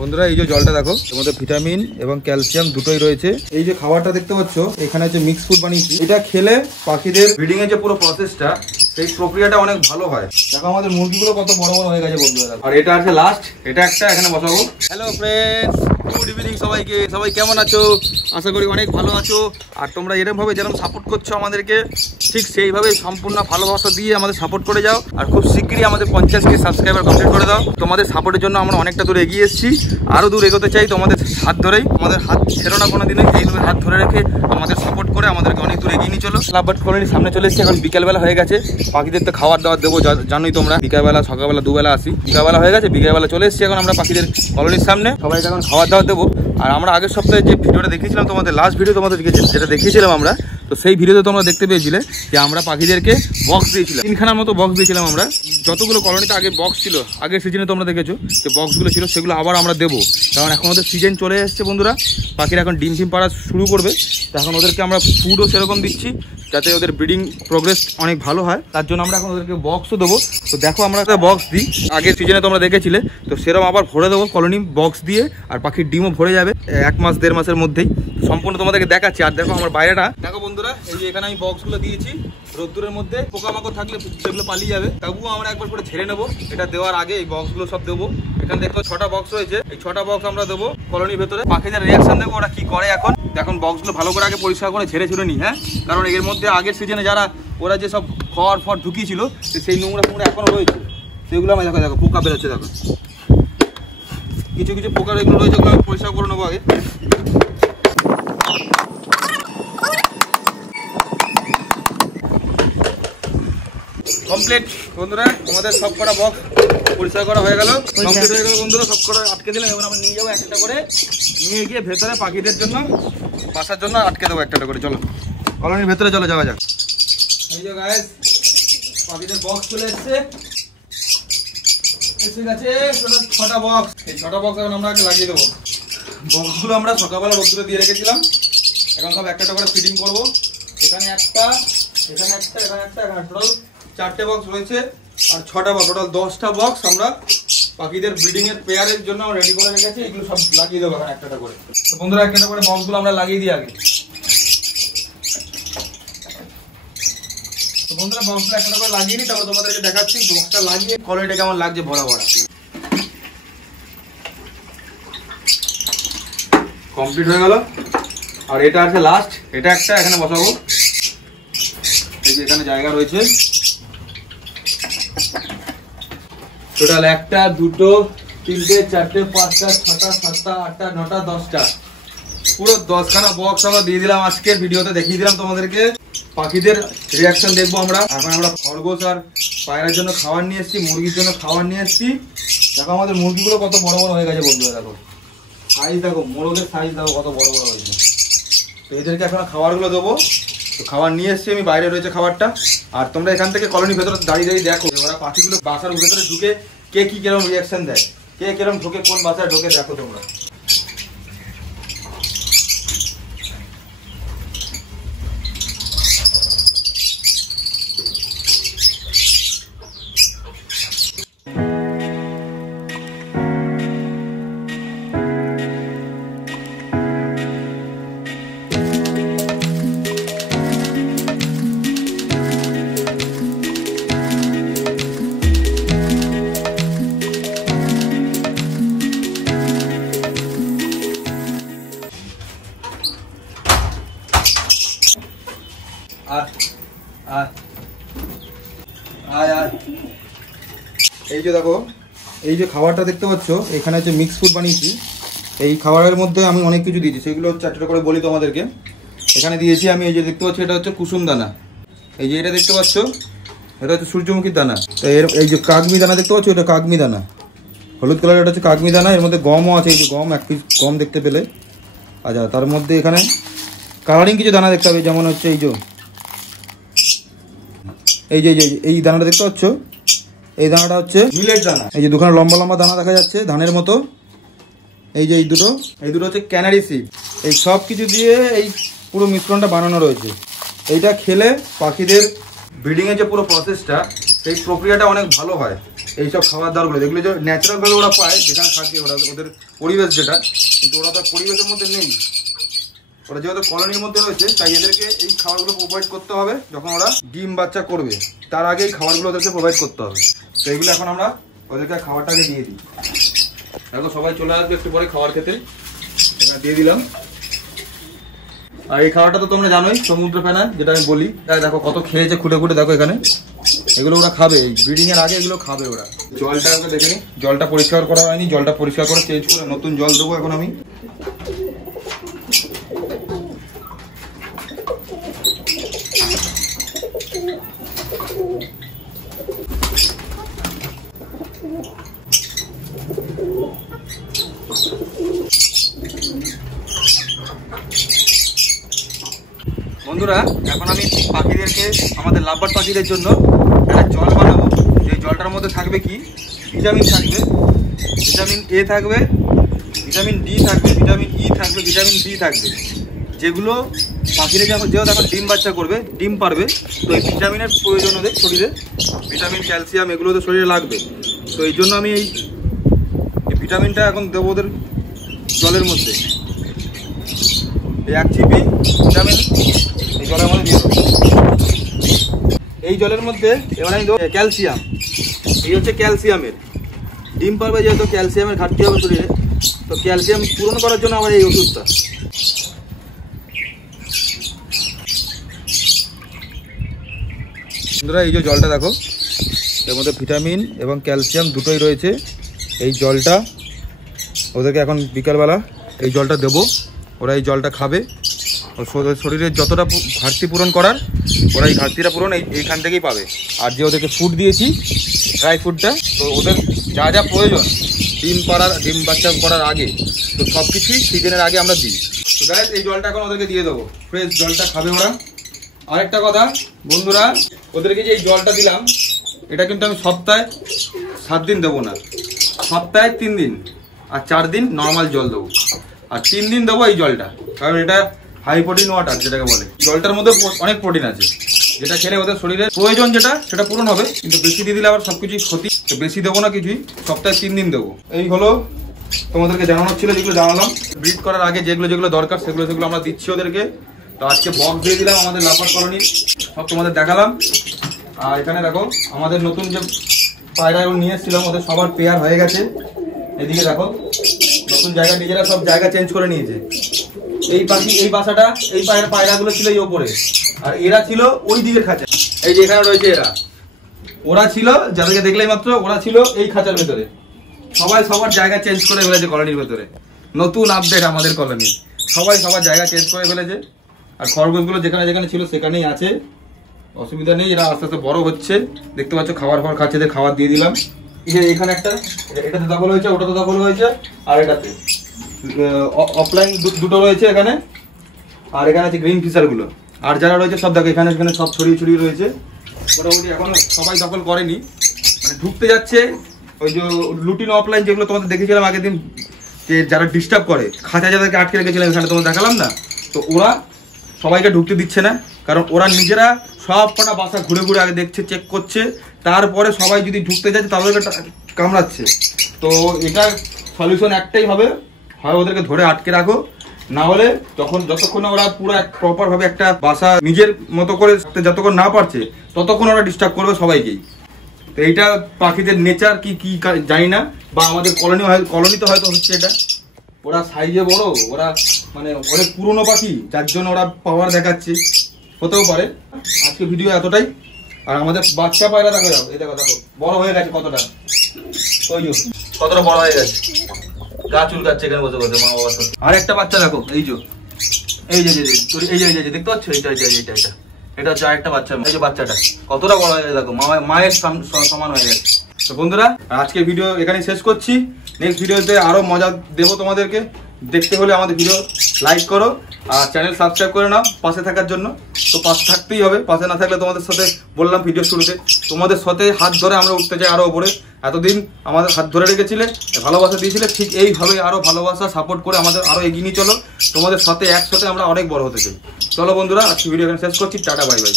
বন্ধুরা এই যে জলটা দেখো, এর মধ্যে ভিটামিন এবং ক্যালসিয়াম দুটোই রয়েছে। এই যে খাবারটা দেখতে পাচ্ছ এখানে হচ্ছে মিক্স ফুড বানিয়েছি, এটা খেলে পাখিদের ব্রিডিং এর যে পুরো প্রসেসটা সেই প্রক্রিয়াটা অনেক ভালো হয়। দেখো আমাদের মুরগিগুলো কত বড় বড় হয়ে গেছে বন্ধুরা। আর এটা আছে লাস্ট, এটা একটা এখানে বসাবো। হ্যালো ফ্রেন্ডস, গুড ইভিনিং সবাইকে। সবাই কেমন আছো? আশা করি অনেক ভালো আছো। আর তোমরা এরকমভাবে যেরকম সাপোর্ট করছো আমাদেরকে, ঠিক সেইভাবে সম্পূর্ণ ভালোবাসা দিয়ে আমাদের সাপোর্ট করে যাও। আর খুব শীঘ্রই আমাদের 50K সাবস্ক্রাইবার কমপ্লিট করে দাও। তোমাদের সাপোর্টের জন্য আমরা অনেকটা দূর এগিয়ে এসেছি, আরও দূর এগোতে চাই তোমাদের হাত ধরেই। আমাদের হাত ছেড়ো না কোনো দিনই, এইভাবে হাত ধরে রেখে আমাদের সাপোর্ট করে আমাদেরকে অনেক দূর এগিয়ে নিয়ে চলো। লাভবার্ড কলোনির সামনে চলে এসেছি, এখন বিকেলবেলা হয়ে গেছে। পাখিদের তো খাবার দাবার দেবো, জানোই তোমরা। বিকালবেলা সকালবেলা দুবেলা আসি, বিকালবেলা হয়ে গেছে, বিকেলবেলা চলে এসেছি এখন আমরা পাখিদের কলোনির সামনে। সবাইকে এখন খাবার দাবার দেবো। আর আমরা আগের সপ্তাহে যে ভিডিওটা দেখিয়েছিলাম তোমাদের, লাস্ট ভিডিও তোমাদেরকে যেটা দেখিয়েছিলাম আমরা, তো সেই ভিডিওতে তোমরা দেখতে পেয়েছিলে যে আমরা পাখিদেরকে বক্স দিয়েছিলাম, 3খানার মতো বক্স দিয়েছিলাম আমরা। যতগুলো কলোনিতে আগে বক্স ছিল, আগের সিজনে তোমরা দেখেছো যে বক্সগুলো ছিল, সেগুলো আবার আমরা দেবো। কারণ এখন ওদের সিজন চলে এসছে বন্ধুরা, পাখিরা এখন ডিম পাড়া শুরু করবে। তো এখন ওদেরকে আমরা ফুডও সেরকম দিচ্ছি যাতে ওদের ব্রিডিং প্রোগ্রেস অনেক ভালো হয়। তার জন্য আমরা এখন ওদেরকে বক্সও দেবো। তো দেখো আমরা একটা বক্স দিই, আগের সিজনে তোমরা দেখেছিলে, তো সেরকম আবার ভরে দেবো কলোনি বক্স দিয়ে। আর পাখির ডিমও ভরে যাবে 1 মাস 1.5 মাসের মধ্যেই। সম্পূর্ণ তোমাদেরকে দেখাচ্ছি। আর দেখো আমার বাইরেটা দেখো বন্ধুরা, এই যে এখানে আমি বক্সগুলো দিয়েছি। রোদ্দুরের মধ্যে পোকামাকড় থাকলে সেগুলো পালিয়ে যাবে, তবুও আমরা একবার করে ছেড়ে নেবো। এটা দেওয়ার আগে এই বক্সগুলো সব দেবো। এখানে দেখো 6টা বক্স রয়েছে, এই 6টা বক্স আমরা দেবো কলোনির ভেতরে। পাখিদের রিয়াকশন দেখবো ওরা কি করে। এখন বক্সগুলো ভালো করে আগে পরিষ্কার করে ছেড়ে নি, হ্যাঁ। কারণ এর মধ্যে আগের সিজনে যারা ওরা যে সব খড় ঢুকিয়েছিল, সেই নোংরা এখনো রয়েছে। সেগুলো আমি দেখো পোকা বেরোচ্ছে, দেখো কিছু কিছু পোকা এগুলো রয়েছে, ওগুলো আমি পরিষ্কার করে নেবো আগে। কমপ্লিট বন্ধুরা, আমাদের সব কটা বক্স পরিষ্কার করা হয়ে গেল, কমপ্লিট হয়ে গেল বন্ধুরা। সব কটা আটকে দিলাম। এবার আমরা নিয়ে যাবো একটা করে, নিয়ে গিয়ে ভেতরে পাখিদের জন্য বাসার জন্য আটকে দেবো একটা করে। চলো কলোনির ভেতরে চলো, যাওয়া যাক। এই যে গাইস, পাখিদের বক্স চলে এসছে গেছে 6টা বক্স। এই 6টা বক্স এখন আমরা লাগিয়ে দেবো। বক্সগুলো আমরা সকালবেলা রোদ্দুরে দিয়ে রেখেছিলাম, এখন সব একটা করে ফিটিং করবো। এখানে একটা, এখানে একটা, এখানে একটা, এখানে টোটাল 4টে বক্স রয়েছে। আর 6টা বক্স, টোটাল 10টা বক্স আমরা পাখিদের ব্রিডিং এর পেয়ারের জন্য রেডি করে রেখেছি। এগুলো সব লাগিয়ে দেবো এখন একটা করে। তো বন্ধুরা একটা করে বক্সগুলো আমরা লাগিয়ে দিই আগে। তো বন্ধুরা বক্সগুলো একটা করে লাগিয়ে নিই, তারপর তোমাদেরকে দেখাচ্ছি বক্সটা লাগিয়ে কলোনিটা কেমন লাগছে ভরা ভরা। কমপ্লিট হয়ে গেল। আর এটা আছে লাস্ট, এটা একটা এখানে বসাবো। এই যে এখানে জায়গা রয়েছে টোটাল 1টা 2টো 3টে 4টে 5টা 6টা 7টা 8টা 9টা 10টা, পুরো 10খানা বক্স আমরা দিয়ে দিলাম। আজকের ভিডিওতে দেখিয়ে দিলাম তোমাদেরকে। পাখিদের রিয়াকশন দেখবো আমরা। এখন আমরা খরগোশ আর পায়রার জন্য খাবার নিয়ে এসেছি, মুরগির জন্য খাবার নিয়ে এসেছি। দেখো আমাদের মুরগিগুলো কত বড় বড় হয়ে গেছে বন্ধুরা। দেখো সাইজ, দেখো মোরগের সাইজ দেখো কত বড় বড় হয়েছে। তো এদেরকে এখন খাবারগুলো দেবো। তো খাবার নিয়ে এসেছি আমি, বাইরে রয়েছে খাবারটা। আর তোমরা এখান থেকে কলোনির ভেতরে দাঁড়িয়ে দেখো ওরা পাখিগুলো বাসার ভেতরে ঢুকে কে কি কিরকম রিয়াকশন দেয়, কে কিরকম ঢোকে, কোন বাসায় ঢোকে দেখো তোমরা। এই যে দেখো, এই যে খাবারটা দেখতে পাচ্ছ, এখানে হচ্ছে মিক্স ফুড বানিয়েছি। এই খাবারের মধ্যে আমি অনেক কিছু দিয়েছি, সেগুলো হচ্ছে একটা করে বলি তোমাদেরকে। এখানে দিয়েছি আমি, এই যে দেখতে পাচ্ছ এটা হচ্ছে কুসুম দানা। এই যে এটা দেখতে পাচ্ছ এটা হচ্ছে সূর্যমুখীর দানা। তো এই যে কাগমি দানা দেখতে পাচ্ছ, এটা কাগমি দানা, হলুদ কালার, এটা হচ্ছে কাগমি দানা। এর মধ্যে গমও আছে, এই যে গম, 1 পিস গম দেখতে পেলে। আচ্ছা, তার মধ্যে এখানে কালারিং কিছু দানা দেখতে হবে, যেমন হচ্ছে এই যে এই দানাটা দেখতে পাচ্ছ, এই দানাটা হচ্ছে মিলেট দানা। এই যে দুখানা লম্বা লম্বা দানা দেখা যাচ্ছে ধানের মতো। এই যে এই দুটো হচ্ছে ক্যানারি সিড। এই সব কিছু দিয়ে এই পুরো মিশ্রণটা বানানো রয়েছে। এইটা খেলে পাখিদের ব্রিডিং এর যে পুরো প্রসেসটা, সেই প্রক্রিয়াটা অনেক ভালো হয়। এইসব খাবার দাবারগুলো যেগুলো যে ন্যাচারালভাবে ওরা পায়, যেখানে থাকে ওরা, ওদের পরিবেশ যেটা, কিন্তু ওরা তো পরিবেশের মধ্যে নেই, ওরা যেহেতু কলোনির মধ্যে রয়েছে, তাই এদেরকে এই খাবারগুলো প্রোভাইড করতে হবে। যখন ওরা ডিম বাচ্চা করবে তার আগে এই খাবারগুলো ওদেরকে প্রোভাইড করতে হবে। তো এইগুলো এখন আমরা ওদেরকে খাবারটাকে দিয়ে দিই। এখন সবাই চলে আসবে একটু পরে খাবার খেতে, এখানে দিয়ে দিলাম। আর এই খাবারটা তো তোমরা জানোই, সমুদ্র ফেনা, যেটা আমি বলি। দেখো কত খেয়েছে খুঁটে খুঁটে, দেখো এখানে এগুলো ওরা খাবে, ব্রিডিং এর আগে এগুলো খাবে ওরা। জলটা ওকে দেখে নি, জলটা পরিষ্কার করা হয়নি, জলটা পরিষ্কার করে চেঞ্জ করে নতুন জল দেবো এখন আমি। বন্ধুরা, এখন আমি পাখিদেরকে, আমাদের লাভবার্ড পাখিদের জন্য একটা জল বানাবো। যে জলটার মধ্যে থাকবে কি, ভিটামিন থাকবে, ভিটামিন এ থাকবে, ভিটামিন ডি থাকবে, ভিটামিন ই থাকবে, ভিটামিন ডি থাকবে, যেগুলো পাখিরা যেহেতু এখন ডিম বাচ্চা করবে, ডিম পারবে, তো এই ভিটামিনের প্রয়োজন ওদের শরীরে, ভিটামিন ক্যালসিয়াম এগুলো ওদের শরীরে লাগবে। তো এই জন্য আমি এই ভিটামিনটা এখন দেবো ওদের জলের মধ্যে। এই 1 চিপি ভিটামিন এই জলের মধ্যে দিয়ে দেবো। এই জলের মধ্যে এবার আমি দেবো ক্যালসিয়াম। এই হচ্ছে ক্যালসিয়ামের, ডিম পারবে যেহেতু ক্যালসিয়ামের ঘাটতি হবে শরীরে, তো ক্যালসিয়াম পূরণ করার জন্য আমার এই ওষুধটা। বন্ধুরা, এই যে জলটা দেখো, এর মধ্যে ভিটামিন এবং ক্যালসিয়াম দুটোই রয়েছে। এই জলটা ওদেরকে এখন বিকালবেলা এই জলটা দেবো, ওরা এই জলটা খাবে। শরীরের যতটা ঘাটতি পূরণ করার, ওরা এই ঘাটতিটা পূরণ এইখান থেকেই পাবে। আর যে ওদেরকে ফুড দিয়েছি, ড্রাই ফুডটা, তো ওদের যা যা প্রয়োজন ডিম বাচ্চা করার আগে, তো সব কিছুই সিজনের আগে আমরা দিই। তো গাইস, এই জলটা এখন ওদেরকে দিয়ে দেবো, ফ্রেশ জলটা খাবে ওরা। আরেকটা কথা বন্ধুরা, ওদেরকে যে এই জলটা দিলাম, এটা কিন্তু আমি সপ্তাহে 7 দিন দেবো না, সপ্তাহে 3 দিন, আর 4 দিন নর্মাল জল দেবো, আর 3 দিন দেবো এই জলটা। কারণ এটা হাই প্রোটিন ওয়াটার যেটাকে বলে। জলটার মধ্যে অনেক প্রোটিন আছে, যেটা খেলে ওদের শরীরে প্রয়োজন যেটা, সেটা পূরণ হবে। কিন্তু বেশি দিয়ে দিলে আবার সবকিছুই ক্ষতি, তো বেশি দেবো না কিছুই, সপ্তাহে 3 দিন দেবো। এই হলো তোমাদেরকে জানানোর ছিল, যেগুলো জানালাম। ব্রিড করার আগে যেগুলো দরকার সেগুলো আমরা দিচ্ছি ওদেরকে। তো আজকে বক্স দিয়ে দিলাম আমাদের লাভবার্ড কলোনির, সব তোমাদের দেখালাম। আর এখানে দেখো আমাদের নতুন যে পায়রাগুলো নিয়ে এসেছিলাম, ওদের সবার পেয়ার হয়ে গেছে। এদিকে দেখো, নতুন জায়গা, নিজেরা সব জায়গা চেঞ্জ করে নিয়েছে। এই পাখি, এই বাসাটা, এই পায়রাগুলো ছিল এই ওপরে, আর এরা ছিল ওই দিকের খাঁচা। এই যে এখানে রয়েছে এরা, ওরা ছিল, যাদেরকে দেখলেই মাত্র, ওরা ছিল এই খাঁচার ভেতরে। সবাই সবার জায়গা চেঞ্জ করে ফেলেছে কলোনির ভেতরে। নতুন আপডেট আমাদের কলোনি, সবাই সবার জায়গা চেঞ্জ করে ফেলেছে। আর খরগোশগুলো যেখানে যেখানে ছিল সেখানেই আছে, অসুবিধা নেই। এরা আস্তে আস্তে বড় হচ্ছে, দেখতে পাচ্ছ খাবার খাচ্ছে, খাবার দিয়ে দিলাম। এখানে একটা, এটাতে দখল হয়েছে, ওটাতে দখল হয়েছে, আর এটাতে অফলাইন দুটো রয়েছে এখানে। আর এখানে আছে গ্রিন ফিশার গুলো, আর যারা রয়েছে সব দেখো এখানে সব ছড়িয়ে রয়েছে। মোটামুটি এখনো সবাই দখল করেনি, মানে ঢুকতে যাচ্ছে। ওই যে লুটিন অফলাইন যেগুলো তোমাদের দেখেছিলাম আগের দিন, যে যারা ডিস্টার্ব করে, খাঁচা যাদেরকে আটকে রেখেছিলাম এখানে, তোমাদের দেখালাম না, তো ওরা সবাইকে ঢুকতে দিচ্ছে না। কারণ ওরা নিজেরা সব কটা বাসা ঘুরে আগে দেখছে, চেক করছে, তারপরে সবাই যদি ঢুকতে যাচ্ছে তাহলে কামড়াচ্ছে। তো এটা সলিউশন একটাই হবে, হয় ওদেরকে ধরে আটকে রাখো, না হলে যতক্ষণ ওরা পুরো প্রপার ভাবে একটা বাসা নিজের মতো করে যতক্ষণ না পারছে, ততক্ষণ ওরা ডিস্টার্ব করবে সবাইকেই। তো এইটা পাখিদের নেচার কি জানি না, বা আমাদের কলোনিতে হয়তো হচ্ছে এটা। ওরা সাইজে বড়, ওরা মানে অনেক পুরনো পাখি, যার জন্য ওরা পাওয়ার দেখাচ্ছে, হতেও পারে। আজকে ভিডিও এতটাই। আর আমাদের বাচ্চা পায়রা দেখো, এই দেখো বড় হয়ে গেছে কতটা, ওই যে কতটা বড় হয়ে গেছে, গা চুলকাচ্ছে এখানে বসে বসে মা বাবার সাথে। আর একটা বাচ্চা দেখো, এই যে দেখতে পাচ্ছ, এটা হচ্ছে আরেকটা বাচ্চা। এই যে বাচ্চাটা কতটা বড় হয়ে গেছে দেখো, মায়ের সমান হয়ে গেছে। তো বন্ধুরা, আজকের ভিডিও এখানে শেষ করছি। নেক্সট ভিডিওতে আরো মজা দেবো তোমাদেরকে। দেখতে হলে আমাদের ভিডিও লাইক করো, আর চ্যানেল সাবস্ক্রাইব করে নাও পাশে থাকার জন্য। তো পাশে থাকতেই হবে, পাশে না থাকলে তোমাদের সাথে বললাম ভিডিও শুরুতে, তোমাদের সাথে হাত ধরে আমরা উঠতে চাই আরো উপরে। এতদিন আমাদের হাত ধরে রেখেছিলে, ভালোবাসা দিয়েছিলে, ঠিক এইভাবে আরো ভালোবাসা সাপোর্ট করে আমাদের আরো এগিয়ে নিয়ে চলো। তোমাদের সাথে একসাথে আমরা অনেক বড় হতে চাই। চলো বন্ধুরা, আজকে ভিডিও এখানে শেষ করছি। Tata, bye bye.